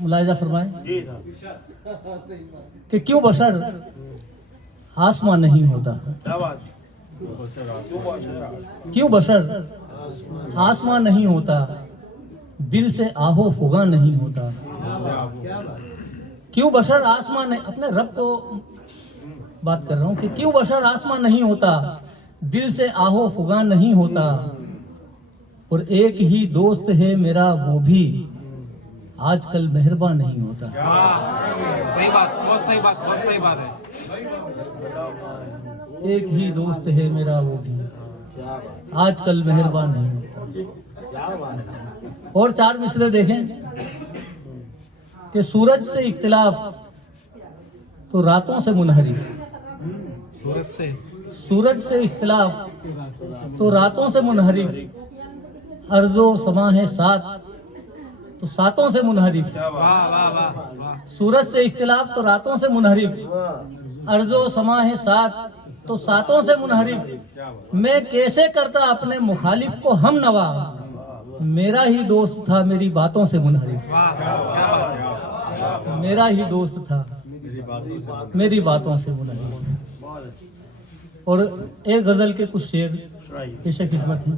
मुलाहिजा फरमाएं कि क्यों बशर आसमां नहीं होता, क्यों बशर आसमां नहीं होता, दिल से आहो फुगा नहीं होता। क्यों बशर आसमां नहीं, अपने रब को बात कर रहा हूं कि क्यों बशर आसमां नहीं होता, दिल से आहो फुगा नहीं होता। और एक ही दोस्त है मेरा वो भी आजकल मेहरबान नहीं होता। सही बात, बहुत सही बात, बहुत सही बात है। एक ही दोस्त है मेरा वो भी आजकल मेहरबान नहीं होता। और चार मिसरे देखें कि सूरज से इख्तिलाफ तो रातों से मुनहरिफ, सूरज से इख्तिलाफ तो रातों से मुनहरिफ, अर्जो समा है साथ तो सातों से मुनहरिफ। सूरज से इख्तिलाफ तो रातों से मुनहरिफ, अर्जो समा है साथ तो सातों से मुनहरिफ। मैं कैसे करता अपने मुखालिफ को हम नवा, मेरा ही दोस्त था मेरी बातों से मुनहरिफ। मेरा ही दोस्त था मेरी बातों से मुनहरिफ। और एक गजल के कुछ शेर पेश खिदमत है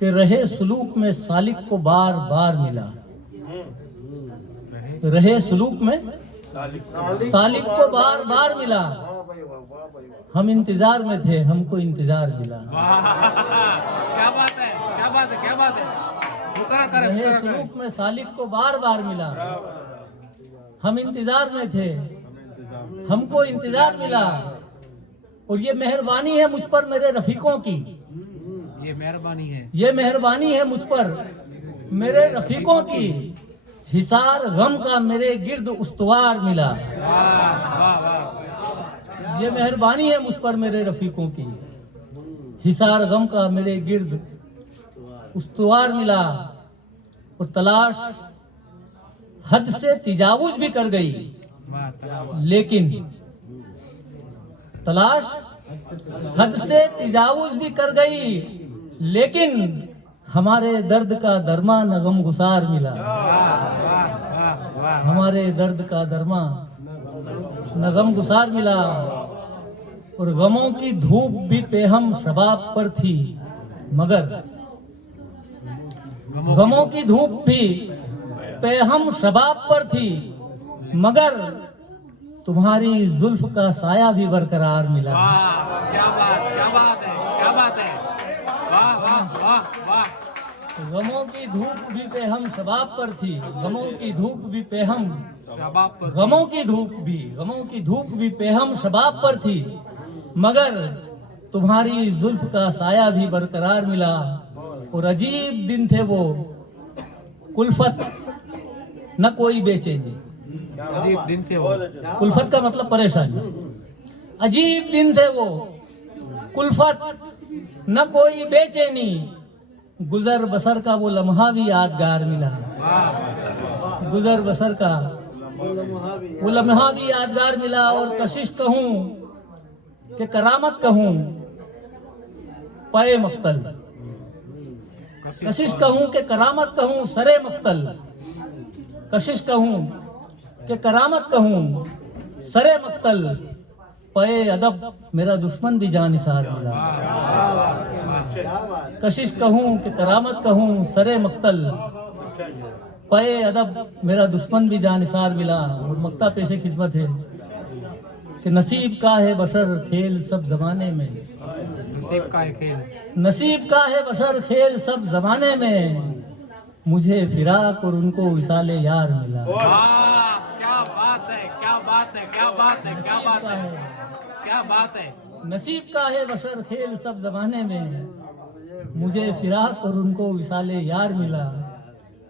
कि रहे सुलूक में सालिक को बार बार मिला, रहे सुलूक में सालिक को बार बार मिला, हम इंतजार में थे हमको इंतजार मिला। क्या बात है, क्या बात है, क्या बात है। रहे सुलूक में सालिक को बार बार मिला, हम इंतजार में थे हमको इंतजार मिला। और ये मेहरबानी है मुझ पर मेरे रफीकों की, ये मेहरबानी है, ये मेहरबानी है मुझ पर मेरे रफीकों की, हिसार गम का मेरे गिर्द उस्तवार मिला। ये मेहरबानी है मुझ पर मेरे रफीकों की, हिसार गम का मेरे गिर्द उस्तवार मिला। और तलाश हद से तिजावुज भी कर गई, लेकिन तलाश हद से तिजावुज भी कर गई, लेकिन हमारे दर्द का दरमा नगम गुसार मिला। हमारे दर्द का दरमा नगम गुसार मिला। और गमों की धूप भी पेहम शबाब पर थी, मगर गमों की धूप भी पेहम शबाब पर थी, मगर तुम्हारी जुल्फ का साया भी बरकरार मिला। क्या बात, क्या बात है, क्या बात है। वाह वाह वाह वाह। गमों की धूप भी पेहम शबाब पर थी, गमों की धूप भी पेहम शबाब पर, गमों की धूप भी पेहम शबाब पर थी, मगर तुम्हारी जुल्फ का साया भी बरकरार मिला। और अजीब दिन थे वो कुल्फत न कोई बेचैनी, अजीब दिन थे वो। कुल्फत का मतलब परेशानी। अजीब दिन थे वो कुल्फत न कोई बेचैनी, गुजर बसर का वो लम्हा भी यादगार मिला। गुजर बसर का वो लम्हा भी यादगार मिला। और कशिश कहूँ कि करामत कहूँ पे मक्तल, कशिश कहूँ कि करामत कहूँ सरे मक्तल, कशिश कहूँ कि करामत कहूँ सरे मक्तल, पे अदब मेरा दुश्मन भी जानिसार मिला। कशिश कहूँ कि करामत कहूँ सरे मक्तल, पे अदब मेरा दुश्मन भी जानिसार मिला। और मक्ता पेशे खिदमत है कि नसीब का है बशर खेल सब जमाने में, नसीब का है खेल, नसीब का है बशर खेल सब जमाने में, मुझे फिराक और उनको विसाले यार मिला। क्या बात है, क्या बात है, क्या बात है, क्या बात है, क्या बात है। नसीब का है बशर खेल सब जमाने में, मुझे फिराक और उनको विसाले यार मिला।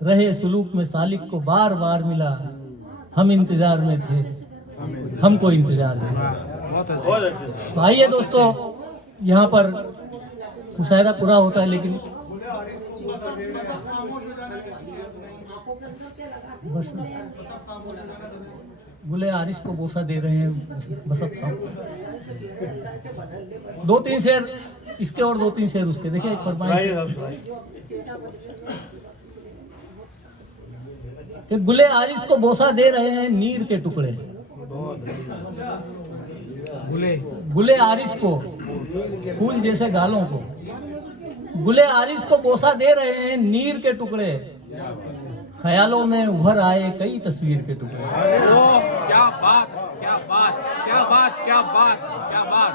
रहे सुलूक में सालिक को बार बार मिला, हम इंतजार में थे हमको इंतजार में। तो आइए दोस्तों, यहाँ पर मुशायरा पूरा होता है, लेकिन बस गुले आरिश को बोसा दे रहे हैं, बस अब खाओ। 2-3 शेर इसके और 2-3 शेर उसके। देखिए फरमाइश कि गुले आरिस को बोसा दे रहे हैं नीर के टुकड़े। गुले आरिस को, फूल जैसे गालों को, गुले आरिस को बोसा दे रहे हैं नीर के टुकड़े। ख्यालों में उभर आए कई तस्वीर के टुकड़े। ओह, क्या बात, क्या बात, क्या बात, क्या बात, क्या बात,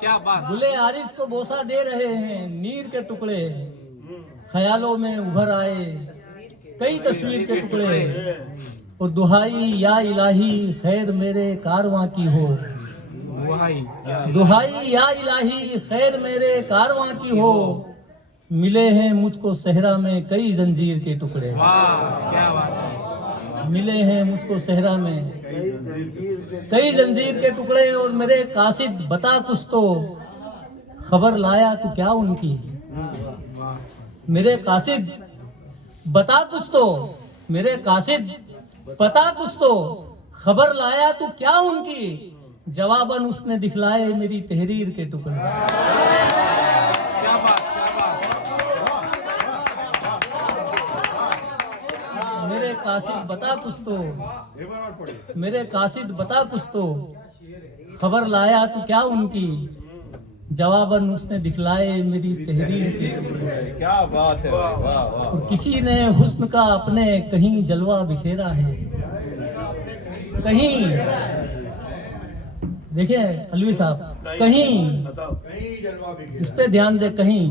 क्या बात। गुले आरिस को बोसा दे रहे हैं नीर के टुकड़े। ख्यालों में उभर आए कई तस्वीर के टुकड़े। और दुहाई या इलाही खैर मेरे कारवां की हो। दुहाई या इलाही खैर मेरे कारवां की हो। मिले हैं मुझको सहरा में कई जंजीर के टुकड़े। वाह, क्या बात है। मिले हैं मुझको सहरा में कई जंजीर के टुकड़े। और मेरे कासिद बता कुछ तो खबर लाया तू क्या उनकी। मेरे कासिद बता कुछ तो, मेरे कासिद बता कुछ तो खबर लाया तू क्या उनकी। जवाबन उसने दिखलाए मेरी तहरीर के टुकड़े। क्या बात, क्या बात। मेरे कासिद बता कुछ तो, मेरे कासिद बता कुछ तो खबर लाया तू क्या उनकी। जवाबन उसने दिखलाए मेरी तहरीर के टुकड़े। क्या बात है, वाह वाह। और किसी ने हुस्न का अपने कहीं जलवा बिखेरा है। कहीं देखिए अलवी साहब, कहीं इस पे ध्यान दे, कहीं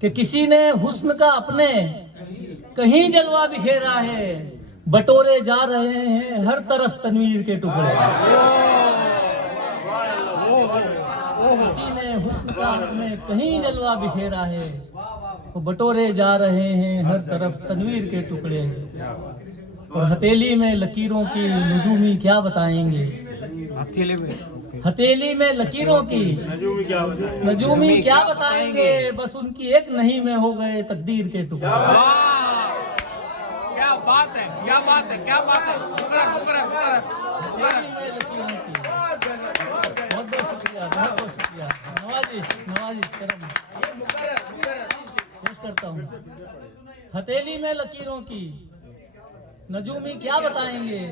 कि किसी ने हुस्न का अपने कहीं जलवा बिखेरा है। बटोरे जा रहे हैं हर तरफ तनवीर के टुकड़े। किसी ने हुस्न का अपने कहीं जलवा बिखेरा है। वो बटोरे जा रहे हैं हर तरफ तनवीर के टुकड़े। और हथेली में लकीरों की नजूमी क्या बताएंगे। हथेली में लकीरों की नजूमी क्या बताएंगे। बस उनकी एक नहीं में हो गए तकदीर के टुकड़े। क्या बात है, क्या बात है, क्या बात है। हथेली में लकीरों की। बहुत बहुत शुक्रिया, बहुत बहुत शुक्रिया। नवाजिश करम पेश करता हूँ। हथेली में लकीरों की नजूमी क्या बताएंगे।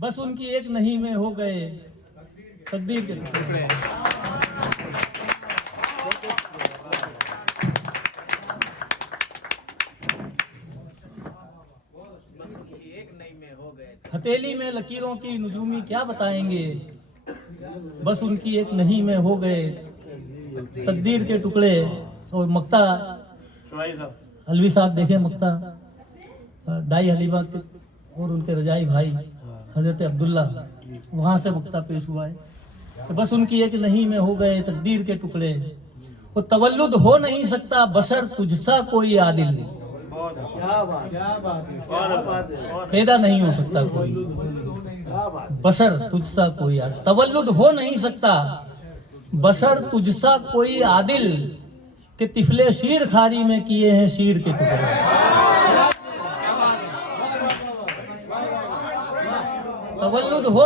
बस उनकी एक नहीं में हो गए तकदीर के टुकड़े। हथेली में लकीरों की नजूमी क्या बताएंगे। बस उनकी एक नहीं में हो गए तकदीर के टुकड़े। और मक्ता अलवी साहब देखे, मक्ता दाई हलीमा के और उनके रजाई भाई हजरत अब्दुल्ला, वहां से मक्ता पेश हुआ है कि बस उनकी एक नहीं में हो गए तकदीर के टुकड़े। वो तवल्लुद हो नहीं सकता बशर तुझसा कोई आदिल। पैदा नहीं हो सकता कोई बशर तुझसा कोई आदिल। तवल्लुद हो नहीं सकता बशर तुझसा कोई आदिल। के तिफले शीर खारी में किए हैं शीर के टुकड़े। तवल्लुद हो